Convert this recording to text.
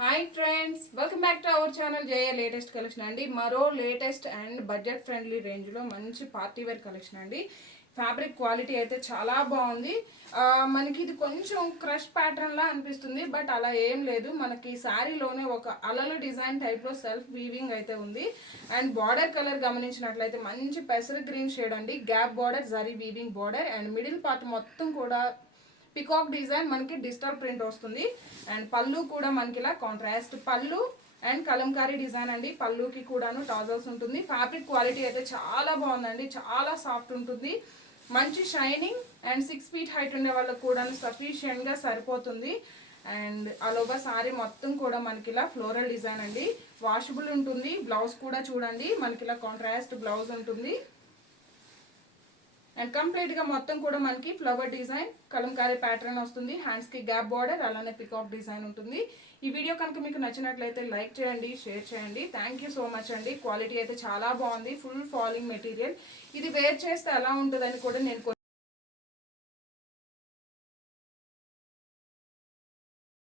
Hi friends, welcome back to our channel Jaya latest collection అండి. మరో latest and budget friendly రేంజ్లో మంచి party wear collection అండి. Fabric quality అయితే చాలా బాగుంది. మనకి ఇది కొంచెం క్రష్ ప్యాటర్న్లా అనిపిస్తుంది, బట్ అలా ఏం లేదు. మనకి శారీలోనే ఒక అలల డిజైన్ టైప్లో సెల్ఫ్ వీవింగ్ అయితే ఉంది. అండ్ బార్డర్ కలర్ గమనించినట్లయితే మంచి పెసర గ్రీన్ షేడ్ అండి. Gap border, zari weaving border and middle part మొత్తం కూడా పికాక్ డిజైన్ మనకి డిజిటల్ ప్రింట్ వస్తుంది. అండ్ పళ్ళు కూడా మనకి ఇలా కాంట్రాస్ట్ పళ్ళు అండ్ కలంకారీ డిజైన్ అండి. పళ్ళుకి కూడాను టాజల్స్ ఉంటుంది. ఫ్యాబ్రిక్ క్వాలిటీ అయితే చాలా బాగుందండి, చాలా సాఫ్ట్ ఉంటుంది, మంచి షైనింగ్ అండ్ 6 feet హైట్ ఉండే వాళ్ళకి కూడా సఫిషియెంట్గా సరిపోతుంది. అండ్ అలోగా సారీ మొత్తం కూడా మనకి ఇలా ఫ్లోరల్ డిజైన్ అండి. వాషబుల్ ఉంటుంది. బ్లౌజ్ కూడా చూడండి మనకి ఇలా కాంట్రాస్ట్ బ్లౌజ్ ఉంటుంది. అండ్ కంప్లీట్గా మొత్తం కూడా మనకి ఫ్లవర్ డిజైన్ కలంకారీ ప్యాటర్న్ వస్తుంది. హ్యాండ్స్కి గ్యాప్ బార్డర్, అలానే పికాక్ డిజైన్ ఉంటుంది. ఈ వీడియో కనుక మీకు నచ్చినట్లయితే లైక్ చేయండి, షేర్ చేయండి. థ్యాంక్ యూ సో మచ్ అండి. క్వాలిటీ అయితే చాలా బాగుంది. Full falling material. ఇది వేర్ చేస్తే ఎలా ఉంటుందని కూడా నేను